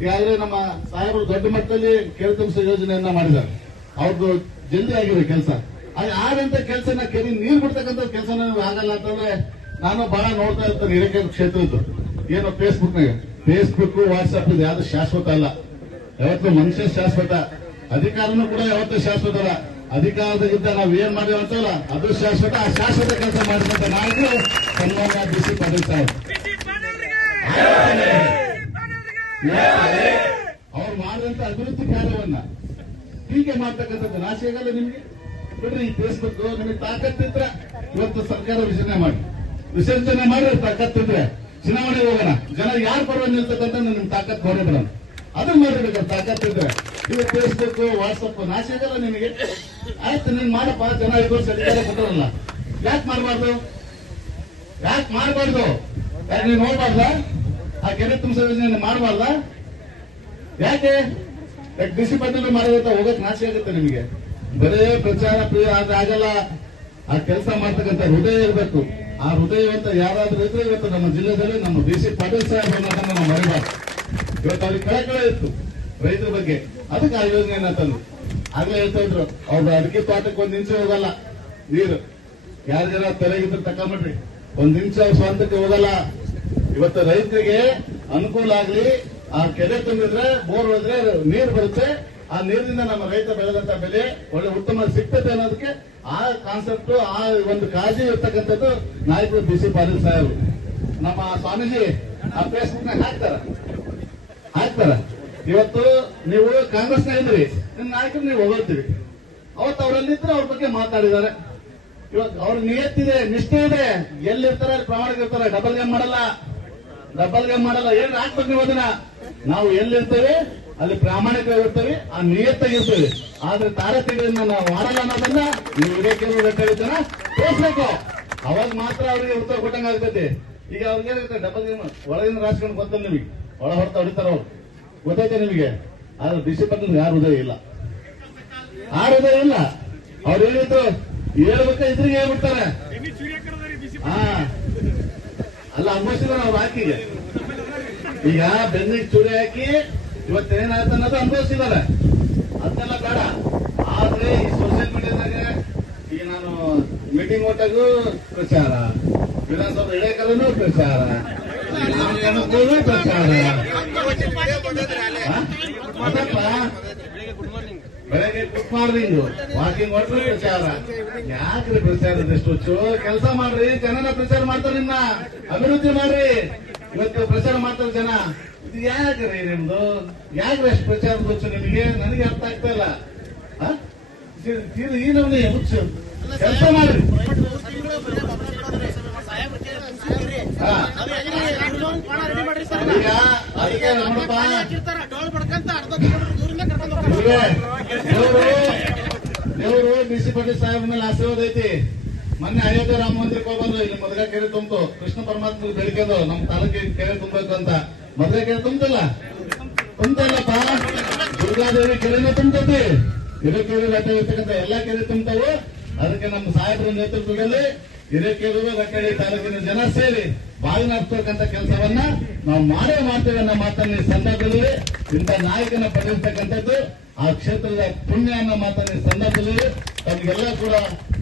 ಈಗಾಗಲೇ ನಮ್ಮ ಸಾಹೇಬರು ದೊಡ್ಡ ಮಟ್ಟದಲ್ಲಿ ಕೆರೆ ತುಂಬಿಸೋ ಯೋಜನೆಯನ್ನ ಮಾಡಿದ್ದಾರೆ. ಅವ್ರದ್ದು ಜಲ್ದಿ ಆಗಿದೆ ಕೆಲಸ. ಆದಂತ ಕೆಲಸನ ಕೆರೆ ನೀರು ಬಿಡ್ತಕ್ಕಂಥ ಕೆಲಸ ಆಗಲ್ಲ ಅಂತಂದ್ರೆ ನಾನು ಬಹಳ ನೋಡ್ತಾ ಇರ್ತೇನೆ. ಹಿರೇಕೆರೆ ಕ್ಷೇತ್ರದ್ದು ಏನು ಫೇಸ್ಬುಕ್ ವಾಟ್ಸ್ಆಪ್ ಇದು ಯಾವ್ದು ಶಾಶ್ವತ ಅಲ್ಲ. ಯಾವತ್ತು ಮನುಷ್ಯ ಶಾಶ್ವತ, ಅಧಿಕಾರನೂ ಕೂಡ ಯಾವತ್ತೂ ಶಾಶ್ವತ ಅಲ್ಲ. ಅಧಿಕಾರದಾಗಿದ್ದ ನಾವ್ ಏನ್ ಮಾಡಿದೇವೆ ಅಂತಲ್ಲ ಅದು ಶಾಶ್ವತ. ಆ ಶಾಶ್ವತ ಕೆಲಸ ಮಾಡಿದಂತ ನಾಯಕರು ಸನ್ಮಾನ್ಯ ಬಿ.ಸಿ. ಪಾಟೀಲ್ ಸಾಹೇಬ್. ಅವ್ರು ಮಾಡಿದಂತ ಅಭಿವೃದ್ಧಿ ಕಾರ್ಯವನ್ನ ಹೀಗೆ ಮಾಡ್ತಕ್ಕಂಥದ್ದು ನಾಶ ಆಗಲ್ಲ ನಿಮ್ಗೆ. ಬಿಡ್ರಿ ಈ ಫೇಸ್ಬುಕ್ ನಿಮಗೆ ತಾಕತ್ತಿದ್ರ ಇವತ್ತು ಸರ್ಕಾರ ವಿಸರ್ಜನೆ ಮಾಡಿ ತಾಕತ್ತಿದ್ರೆ ಚುನಾವಣೆ ಹೋಗೋಣ, ಜನ ಯಾರು ಪರವಾಗಿ ನಿಲ್ತಕ್ಕಂಥ ನಿಮ್ಗೆ ತಾಕತ್ ಹೊರೆ ಬರೋಣ. ಅದನ್ನ ಮಾಡಿರ್ಬೇಕು ತಾಕತ್ತಿದ್ರೆ. ಈಗ ಫೇಸ್ಬುಕ್ ವಾಟ್ಸಪ್ ನಾಶ ಆಗಲ್ಲ ನಿಮಗೆ. ಆಯ್ತು ನೀನ್ ಮಾಡಪ್ಪ, ಜನ 5 ವರ್ಷ ಅಧಿಕಾರ ಕೊಟ್ಟರಲ್ಲ, ಯಾಕೆ ಮಾಡಬಾರ್ದು? ಯಾಕೆ ನೀವು ನೋಡ್ಬಾರ್ದ? ಆ ಕೆರೆ ತುಂಬಿಸೋ ಯೋಜನೆ ಮಾಡಬಾರ್ದ? ಯಾಕೆ ಡಿ.ಸಿ. ಪಾಟೀಲ್ ಮಾಡೋದಂತ ಹೋಗಕ್ ನಾಶ ಆಗುತ್ತೆ ನಿಮಗೆ. ಬರೇ ಪ್ರಚಾರ ಪ್ರಿಯ ಆದ್ರೆ ಆಗಲ್ಲ. ಆ ಕೆಲಸ ಮಾಡ್ತಕ್ಕಂಥ ಹೃದಯ ಇರಬೇಕು. ಆ ಹೃದಯವಂತ ಯಾರಾದ್ರೂ ಇದ್ರೆ ಇವತ್ತು ನಮ್ಮ ಜಿಲ್ಲೆಯಲ್ಲಿ ನಮ್ಮ ಬಿ.ಸಿ. ಪಾಟೀಲ್ ಸಾಹೇಬ್ ಅನ್ನೋದನ್ನ ನಾವು ಮರಿಬಾರ್ದು. ಇವತ್ತು ಅವ್ರಿಗೆ ಕಳಕಳೆ ಇತ್ತು ರೈತರ ಬಗ್ಗೆ, ಅದಕ್ಕೆ ಆ ಯೋಜನೆಯನ್ನ ತಂದು. ಆಗ್ಲೇ ಹೇಳ್ತಾ ಇದ್ರು ಅವ್ರು ಅಡಿಕೆ ತೋಟಕ್ಕೆ 1 ಇಂಚು ಹೋಗಲ್ಲ ನೀರು. ಯಾರು ಜನ ತಲೆಗಿದ್ರೆ ತಕೊಂಬಿಟ್ರಿ, 1 ಇಂಚು ಅವ್ರ ಸ್ವಂತಕ್ಕೆ ಹೋಗಲ್ಲ. ಇವತ್ತು ರೈತರಿಗೆ ಅನುಕೂಲ ಆಗ್ಲಿ, ಆ ಕೆರೆ ತುಂಬಿದ್ರೆ ಬೋರ್ ಹೊಡೆದ್ರೆ ನೀರು ಬರುತ್ತೆ. ಆ ನೀರಿನಿಂದ ನಮ್ಮ ರೈತ ಬೆಳೆದಂತ ಬೆಲೆ ಒಳ್ಳೆ ಉತ್ತಮ ಸಿಗ್ತದೆ ಅನ್ನೋದಕ್ಕೆ ಆ ಕಾನ್ಸೆಪ್ಟ್, ಆ ಒಂದು ಕಾಳಜಿ ಇರ್ತಕ್ಕಂಥದ್ದು ನಾಯಕರು ಬಿ.ಸಿ. ಪಾಟೀಲ್ ಸಾಹೇಬ್. ನಮ್ಮ ಸ್ವಾಮೀಜಿ ಆ ಫೇಸ್ಬುಕ್ ನಾಗ ಹಾಕ್ತಾರ. ಇವತ್ತು ನೀವು ಕಾಂಗ್ರೆಸ್ನಾಗ ಇದ್ರಿ, ನಿಮ್ ನಾಯಕರು ನೀವು ಹೊಗಳ್ತೀವಿ. ಅವತ್ತು ಅವರಲ್ಲಿದ್ರೆ ಅವ್ರ ಬಗ್ಗೆ ಮಾತಾಡಿದ್ದಾರೆ. ಇವತ್ತು ಅವ್ರ ನಿಯತ್ತಿದೆ, ನಿಷ್ಠೆ ಇದೆ. ಎಲ್ಲಿರ್ತಾರೆ ಅಲ್ಲಿ ಪ್ರಾಮಾಣಿಕ ಇರ್ತಾರೆ. ಡಬಲ್ ಗೇಮ್ ಮಾಡಲ್ಲ. ಏನ್ ಹಾಕ್ಬೇಕು ನೀವು ಅದನ್ನ. ನಾವು ಎಲ್ಲಿರ್ತೇವೆ ಅಲ್ಲಿ ಪ್ರಾಮಾಣಿಕವಾಗಿರ್ತೇವೆ, ಆ ನಿಯತ್ತಾಗಿರ್ತೇವೆ. ಆದ್ರೆ ತಾರತಮ್ಯಗಳನ್ನ ನಾವು ಮಾಡಲ್ಲ ಅನ್ನೋದನ್ನ ನೀವು ಹಿರೇಕೆರೆ ಗಟ್ಟೆ ಜನ ತೋರಿಸ್ಬೇಕು. ಅವಾಗ ಮಾತ್ರ ಅವ್ರಿಗೆ ಉತ್ತರ ಕೊಟ್ಟಂಗ ಆಗ್ತೈತಿ. ಈಗ ಅವ್ರಿಗೆ ಏನಿರುತ್ತೆ ಡಬಲ್ ಗೇಮ್, ಒಳಗಿನ ರಾಜಕಾರಣ ಗೊತ್ತಲ್ಲ ನಿಮಗೆ. ಒಳ ಹೊರತ ಹೊಡಿತಾರ ಅವ್ರು, ಗೊತ್ತೈತೆ ನಿಮಗೆ. ಆದ್ರೆ ಬಿ.ಸಿ. ಪಾಟೀಲ್ ಯಾರು ಹೃದಯ ಇಲ್ಲ. ಅವ್ರು ಹೇಳಿದ್ರು ಹೇಳ್ಬೇಕ ಇದ್ರಿಗೆ ಹೇಳ್ಬಿಡ್ತಾರೆ. ಅಲ್ಲ ಅನುಭವಿಸಿದಾರೆ ಅವ್ರು ಹಾಕಿಗೆ. ಈಗ ಬೆನ್ನಿಗೆ ಚೂರಿ ಹಾಕಿ ಇವತ್ತೇನಾಯ್ತು ಅನ್ನೋದು ಅನುಭವಿಸಿದ್ದಾರೆ. ಅದನ್ನೆಲ್ಲ ಬೇಡ. ಆದ್ರೆ ಈ ಸೋಷಿಯಲ್ ಮೀಡಿಯಾದಾಗ ಈಗ ನಾನು ಮೀಟಿಂಗ್ ಹೊಟ್ಟಾಗೂ ಪ್ರಚಾರ, ವಿಧಾನಸಭಾ ಹಿಡೇಕಲ್ಲೂ ಪ್ರಚಾರ, ಪ್ರಚಾರ, ಬೆಳಗ್ಗೆ ಗುಡ್ ಮಾರ್ನಿಂಗ್ ವಾಕಿಂಗ್ ಹೊಟ್ಟರು ಪ್ರಚಾರ. ಯಾಕ್ರಿ ಪ್ರಚಾರದಷ್ಟು ಕೆಲಸ ಮಾಡ್ರಿ, ಜನನ ಪ್ರಚಾರ ಮಾಡ್ತಾರೆ. ನಿನ್ನ ಅಭಿವೃದ್ಧಿ ಮಾಡ್ರಿ. ಇವತ್ತು ಪ್ರಚಾರ ಮಾಡ್ತಾರೆ ಜನ. ಇದು ಯಾಕ್ರಿ ನಿಮ್ದು? ಯಾಕ್ರಿ ಅಷ್ಟು ಪ್ರಚಾರದ ಹುಚ್ಚು ನಿಮಗೆ? ನನಗೆ ಅರ್ಥ ಆಗ್ತಾ ಇಲ್ಲ. ಈ ನಮ್ಗೆ ಹುಚ್ಚು ಕೆಲಸ ಮಾಡ್ರಿ. ಈಗ ಅದಕ್ಕೆ ನೋಡಪ್ಪ, ದೇವರು ಬಿ.ಸಿ. ಪಾಟೀಲ್ ಸಾಹೇಬ್ ಮೇಲೆ ಆಶೀರ್ವಾದ ಐತಿ. ಮೊನ್ನೆ ಅಯೋಧ್ಯೆ ರಾಮ ಮಂದಿರಕ್ಕೆ ಹೋಗ್ಬಂದ್ರು. ಇಲ್ಲಿ ಮದ್ಗ ಕೆರೆ ತುಂಬಿತು. ಕೃಷ್ಣ ಪರಮಾತ್ಮ ಬೇಡಿಕೆಂದು ನಮ್ಮ ತಾಲೂಕಿಗೆ ಕೆರೆ ತುಂಬಬೇಕು ಅಂತ. ಮದ್ಗ ಕೆರೆ ತುಂಬ್ತಲ್ಲಪ್ಪ. ದುರ್ಗಾದೇವಿ ಕೆರೆನೇ ತುಂಬತೈತಿ. ಹಿರೇಕೆರೆ ಗಟ್ಟೆ ಇರ್ತಕ್ಕಂಥ ಎಲ್ಲಾ ಕೆರೆ ತುಂಬ್ತಾವು. ಅದಕ್ಕೆ ನಮ್ಮ ಸಾಹೇಬರ ನೇತೃತ್ವದಲ್ಲಿ ಹಿರೇಕೆರೆ ಗಟ್ಟೆ ತಾಲೂಕಿನ ಜನ ಸೇರಿ ಬಾಗಿನ ಹಚ್ಚತಕ್ಕಂಥ ಕೆಲಸವನ್ನ ನಾವು ಮಾಡ್ತೇವೆ ಅನ್ನೋ ಮಾತನ್ನ ಈ ಸಂದರ್ಭದಲ್ಲಿ ಇಂಥ ನಾಯಕನ ಪಡೆದಿರ್ತಕ್ಕಂಥದ್ದು ಆ ಕ್ಷೇತ್ರದ ಪುಣ್ಯ ಅನ್ನೋ ಮಾತನ್ನ ಈ ಸಂದರ್ಭದಲ್ಲಿ ತಮಗೆಲ್ಲ ಕೂಡ